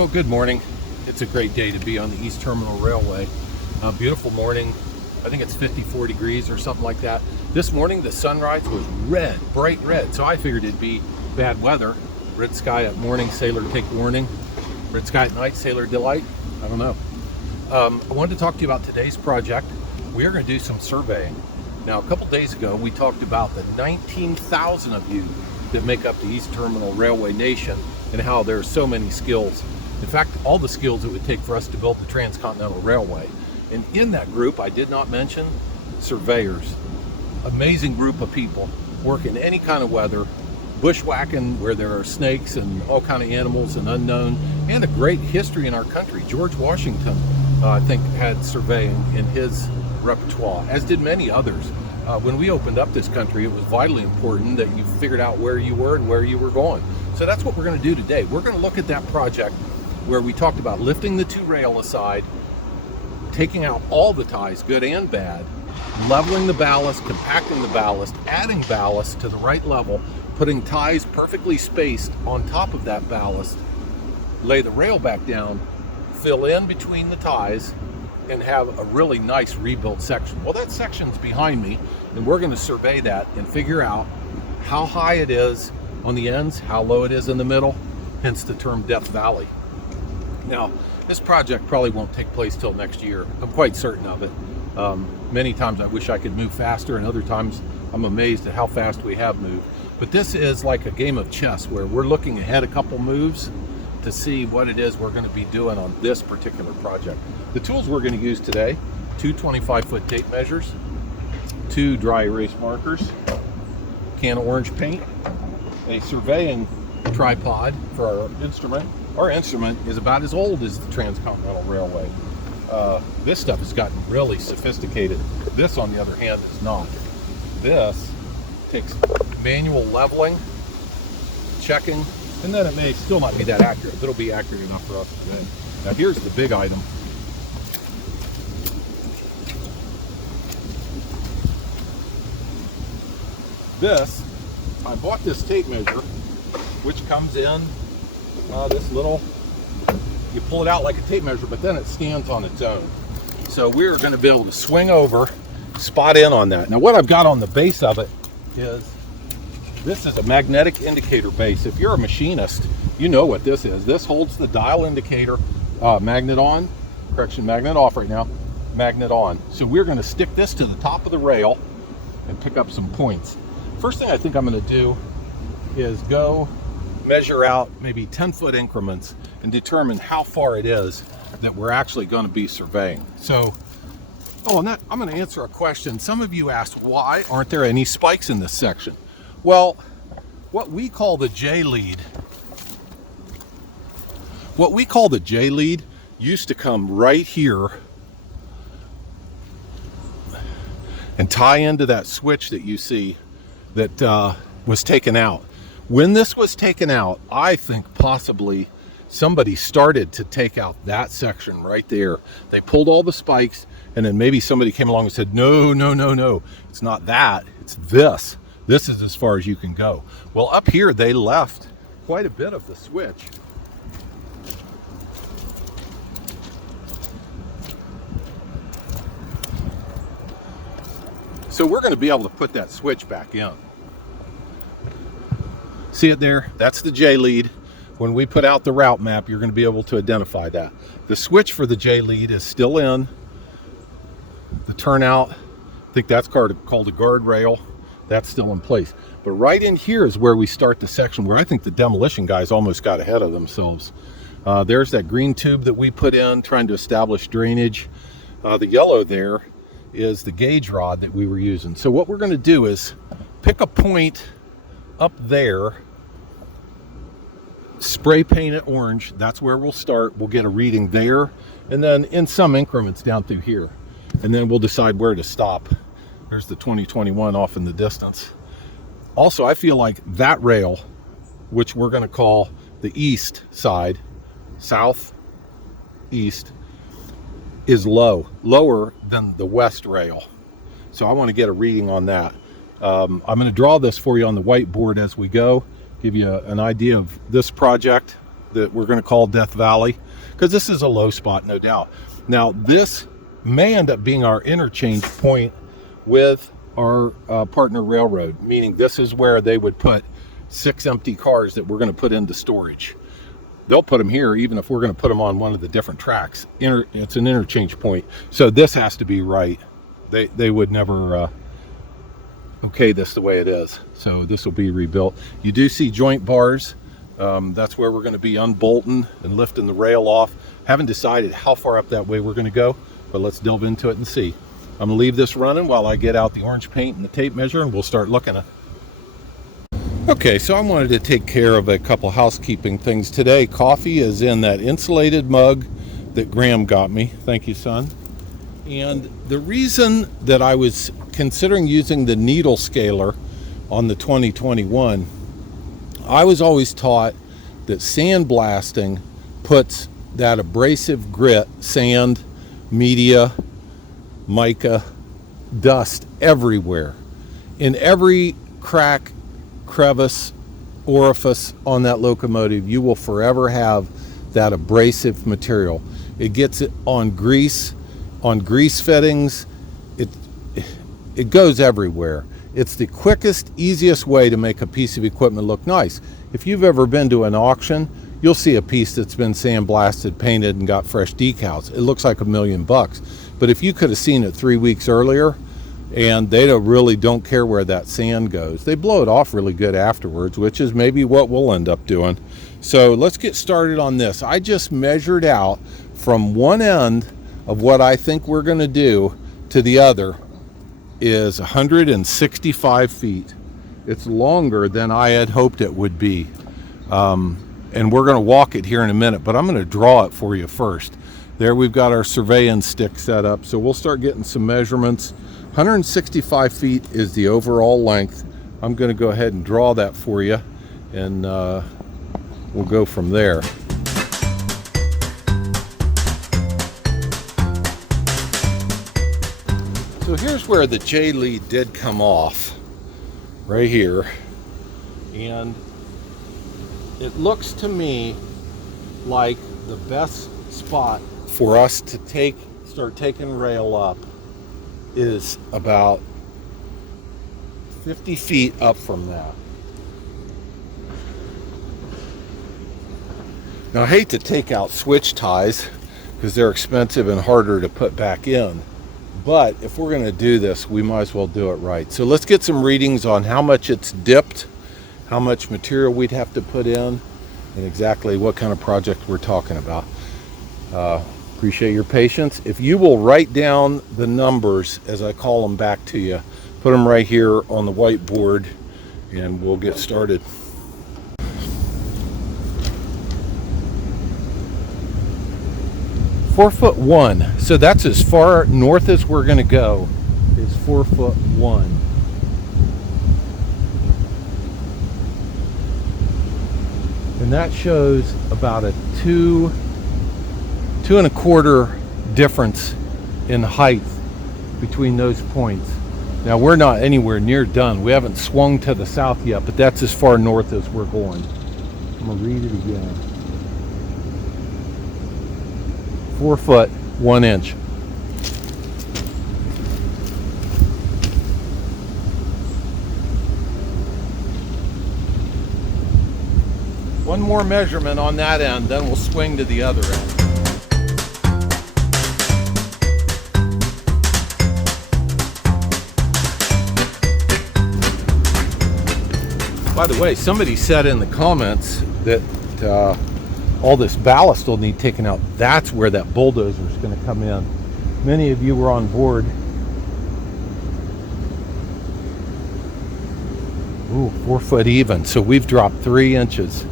Well, good morning. It's a great day to be on the East Terminal Railway. A beautiful morning. I think it's 54 degrees or something like that. This morning the sunrise was red, bright red, so I figured it'd be bad weather. Red sky at morning, sailor take warning. Red sky at night, sailor delight. I don't know. I wanted to talk to you about today's project. We are going to do some surveying. Now, a couple days ago, we talked about the 19,000 of you that make up the East Terminal Railway Nation and how there's so many skills. In fact, all the skills it would take for us to build the Transcontinental Railway. And in that group, I did not mention surveyors. Amazing group of people work in any kind of weather, bushwhacking where there are snakes and all kind of animals and unknown, and a great history in our country. George Washington, I think, had surveying in his repertoire, as did many others. When we opened up this country, it was vitally important that you figured out where you were and where you were going. So that's what we're going to do today. We're going to look at that project where we talked about lifting the two rail aside, taking out all the ties, good and bad, leveling the ballast, compacting the ballast, adding ballast to the right level, putting ties perfectly spaced on top of that ballast, lay the rail back down, fill in between the ties, and have a really nice rebuilt section. Well, that section's behind me, and we're going to survey that and figure out how high it is on the ends, how low it is in the middle, hence the term Death Valley. Now, this project probably won't take place till next year. I'm quite certain of it. Many times I wish I could move faster, and other times I'm amazed at how fast we have moved. But this is like a game of chess where we're looking ahead a couple moves to see what it is we're going to be doing on this particular project. The tools we're going to use today: two 25-foot tape measures, two dry erase markers, can of orange paint, a surveying tripod for our instrument. Our instrument is about as old as the Transcontinental Railway. This stuff has gotten really sophisticated. This, on the other hand, is not. This takes manual leveling, checking, and then it may still not be that accurate, but it'll be accurate enough for us today. Now here's the big item. This, I bought this tape measure, which comes in this little, you pull it out like a tape measure, but then it stands on its own. So we're going to be able to swing over, spot in on that. Now what I've got on the base of it is, this is a magnetic indicator base. If you're a machinist, you know what this is. This holds the dial indicator, magnet on, correction, magnet off right now, magnet on. So we're going to stick this to the top of the rail and pick up some points. First thing I think I'm going to do is go measure out maybe 10-foot increments and determine how far it is that we're actually going to be surveying. So, and that, I'm going to answer a question. Some of you asked, why aren't there any spikes in this section? Well, what we call the J lead used to come right here and tie into that switch that you see that was taken out. When this was taken out, I think possibly somebody started to take out that section right there. They pulled all the spikes, and then maybe somebody came along and said, no, it's not that, it's this. This is as far as you can go. Well, up here they left quite a bit of the switch. So we're going to be able to put that switch back in. See it there? That's the J lead. When we put out the route map, you're going to be able to identify that. The switch for the J lead is still in. The turnout, I think that's called a guardrail. That's still in place. But right in here is where we start the section where I think the demolition guys almost got ahead of themselves. There's that green tube that we put in trying to establish drainage. The yellow there is the gauge rod that we were using. So what we're going to do is pick a point up there, spray paint it orange. That's where we'll start. We'll get a reading there, and then in some increments down through here, and then we'll decide where to stop. There's the 2021 off in the distance. Also, I feel like that rail, which we're going to call the east side, south east, is lower than the west rail. So I want to get a reading on that. I'm going to draw this for you on the whiteboard as we go, give you an idea of this project. that we're going to call Death Valley, because this is a low spot, no doubt. Now, this may end up being our interchange point with our partner railroad, meaning this is where they would put 6 empty cars that we're going to put into storage. They'll put them here even if we're going to put them on one of the different tracks. It's an interchange point, so this has to be right. They would never okay this the way it is, so this will be rebuilt. You do see joint bars. That's where we're going to be unbolting and lifting the rail off. Haven't decided how far up that way we're going to go, but let's delve into it and see. I'm going to leave this running while I get out the orange paint and the tape measure, and we'll start looking at it. Okay, so I wanted to take care of a couple housekeeping things today. Coffee is in that insulated mug that Graham got me. Thank you, son. And the reason that I was considering using the needle scaler on the 2021, I was always taught that sandblasting puts that abrasive grit, sand, media, mica, dust everywhere. In every crack, crevice, orifice on that locomotive, you will forever have that abrasive material. It gets it on grease fittings. It goes everywhere. It's the quickest, easiest way to make a piece of equipment look nice. If you've ever been to an auction, you'll see a piece that's been sandblasted, painted, and got fresh decals. It looks like $1 million. But if you could have seen it 3 weeks earlier, and they really don't care where that sand goes, they blow it off really good afterwards, which is maybe what we'll end up doing. So let's get started on this. I just measured out from one end of what I think we're going to do to the other is 165 feet. It's longer than I had hoped it would be. And we're going to walk it here in a minute, but I'm going to draw it for you first. There we've got our surveying stick set up, so we'll start getting some measurements. 165 feet is the overall length. I'm going to go ahead and draw that for you, and we'll go from there. So here's where the J lead did come off, right here, and it looks to me like the best spot for us to start taking rail up is about 50 feet up from that. Now, I hate to take out switch ties because they're expensive and harder to put back in, but if we're going to do this, we might as well do it right. So let's get some readings on how much it's dipped, how much material we'd have to put in, and exactly what kind of project we're talking about. Appreciate your patience. If you will write down the numbers as I call them back to you, put them right here on the whiteboard, and we'll get started. "4'1". So that's as far north as we're going to go, is 4'1". And that shows about a 2.25 difference in height between those points. Now, we're not anywhere near done. We haven't swung to the south yet, but that's as far north as we're going. I'm going to read it again. 4 foot 1 inch. One more measurement on that end, then we'll swing to the other end. By the way, somebody said in the comments that all this ballast will need taken out. That's where that bulldozer is going to come in. Many of you were on board. Ooh, 4 foot even. So we've dropped 3 inches.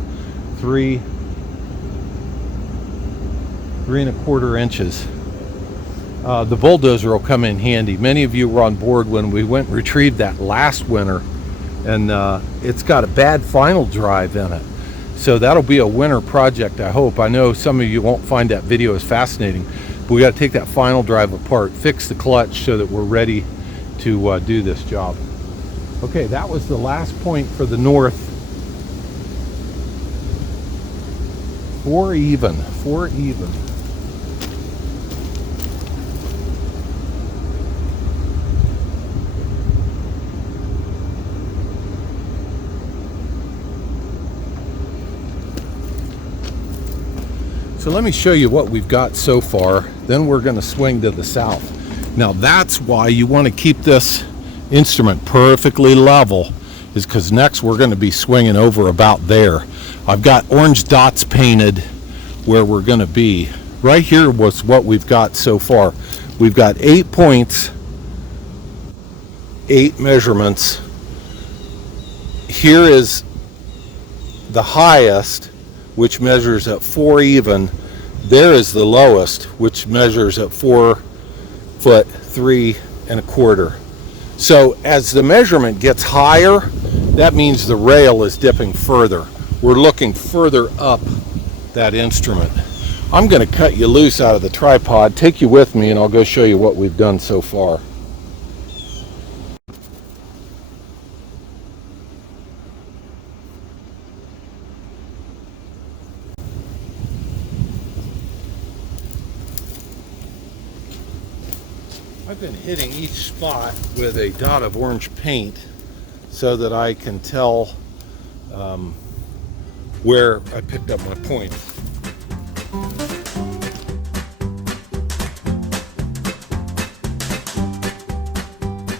3.25 inches. The bulldozer will come in handy. Many of you were on board when we went and retrieved that last winter, and it's got a bad final drive in it. So that'll be a winter project, I hope. I know some of you won't find that video as fascinating, but we got to take that final drive apart, fix the clutch so that we're ready to do this job. Okay, that was the last point for the north. 4 even, 4 even. So let me show you what we've got so far. Then we're going to swing to the south. Now that's why you want to keep this instrument perfectly level, is because next we're going to be swinging over about there. I've got orange dots painted where we're going to be. Right here was what we've got so far. We've got 8 points, 8 measurements. Here is the highest, which measures at 4 even. There is the lowest, which measures at 4 foot 3 1/4. So as the measurement gets higher, that means the rail is dipping further. We're looking further up that instrument. I'm going to cut you loose out of the tripod, take you with me, and I'll go show you what we've done so far. I've been hitting each spot with a dot of orange paint so that I can tell where I picked up my points.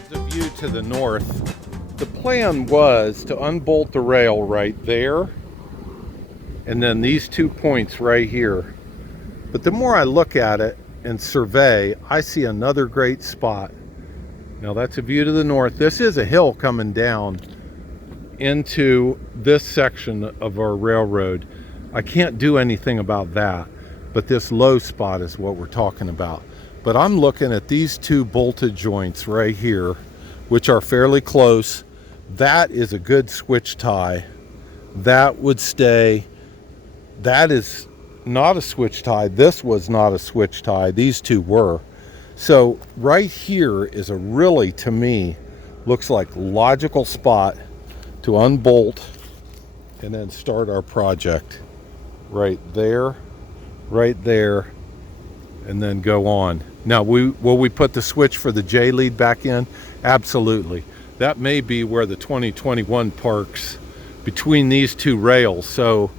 The view to the north. The plan was to unbolt the rail right there and then these 2 points right here. But the more I look at it and survey, I see another great spot. Now that's a view to the north. This is a hill coming down into this section of our railroad. I can't do anything about that, but this low spot is what we're talking about. But I'm looking at these 2 bolted joints right here, which are fairly close. That is a good switch tie. That would stay. That is not a switch tie. This was not a switch tie. These 2 were. So right here is a really, to me, looks like logical spot to unbolt and then start our project. Right there, and then go on. Now, will we put the switch for the J lead back in? Absolutely. That may be where the 2021 parks between these 2 rails. So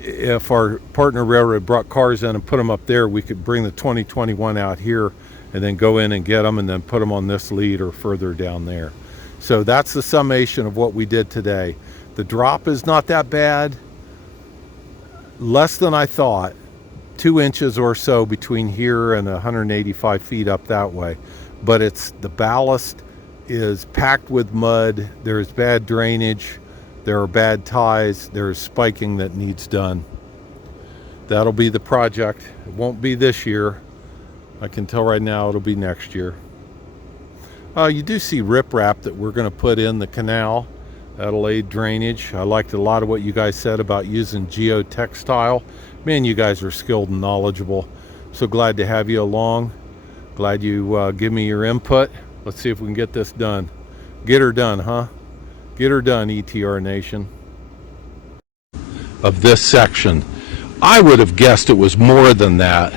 if our partner railroad brought cars in and put them up there, we could bring the 2021 out here and then go in and get them and then put them on this lead or further down there. So that's the summation of what we did today. The drop is not that bad, less than I thought, 2 inches or so between here and 185 feet up that way. But it's the ballast is packed with mud, there's bad drainage, there are bad ties, there's spiking that needs done. That'll be the project. It won't be this year. I can tell right now it'll be next year. You do see riprap that we're going to put in the canal. That'll aid drainage. I liked a lot of what you guys said about using geotextile. Man, you guys are skilled and knowledgeable. So glad to have you along. Glad you give me your input. Let's see if we can get this done. Get her done, huh? Get her done, ETR Nation. Of this section. I would have guessed it was more than that.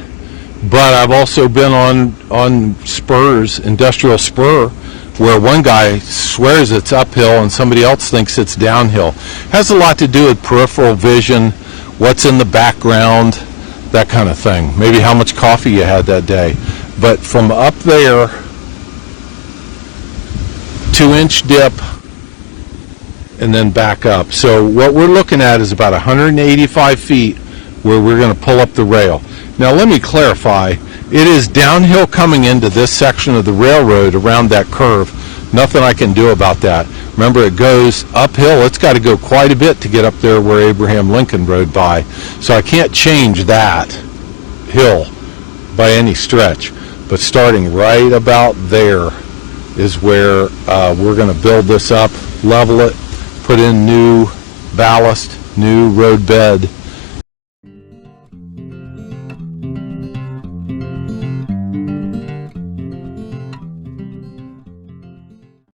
But I've also been on spurs, industrial spur, where one guy swears it's uphill and somebody else thinks it's downhill. Has a lot to do with peripheral vision, what's in the background, that kind of thing. Maybe how much coffee you had that day. But from up there, 2-inch dip, and then back up. So what we're looking at is about 185 feet where we're going to pull up the rail. Now let me clarify, it is downhill coming into this section of the railroad around that curve. Nothing I can do about that. Remember, it goes uphill. It's got to go quite a bit to get up there where Abraham Lincoln rode by. So I can't change that hill by any stretch. But starting right about there is where we're going to build this up, level it, put in new ballast, new road bed,